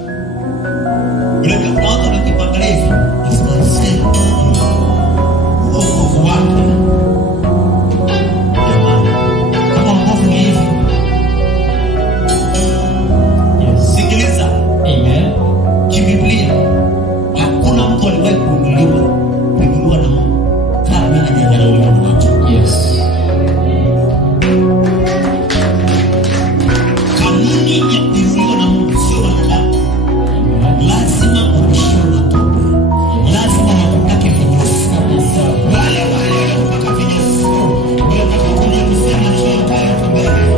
Unajua kuna watu wanakipangalia hivi, nasema sema uokovu wake. Jamani, kama wokovu ni hivi. Yes. Sikiliza. Amen. Kibiblia hakuna mtu aliwahi kuinuliwa na Mungu kabla hajadharauliwa na watu. Yes. Kanuni ya kuinuliwa na Mungu sio wanadamu. Lazima urushiwe na toba. Lazima wakutake vinyesi. Wale wakutaka vinyesi. Wanataka kuja kusema njoo kaya tumbele.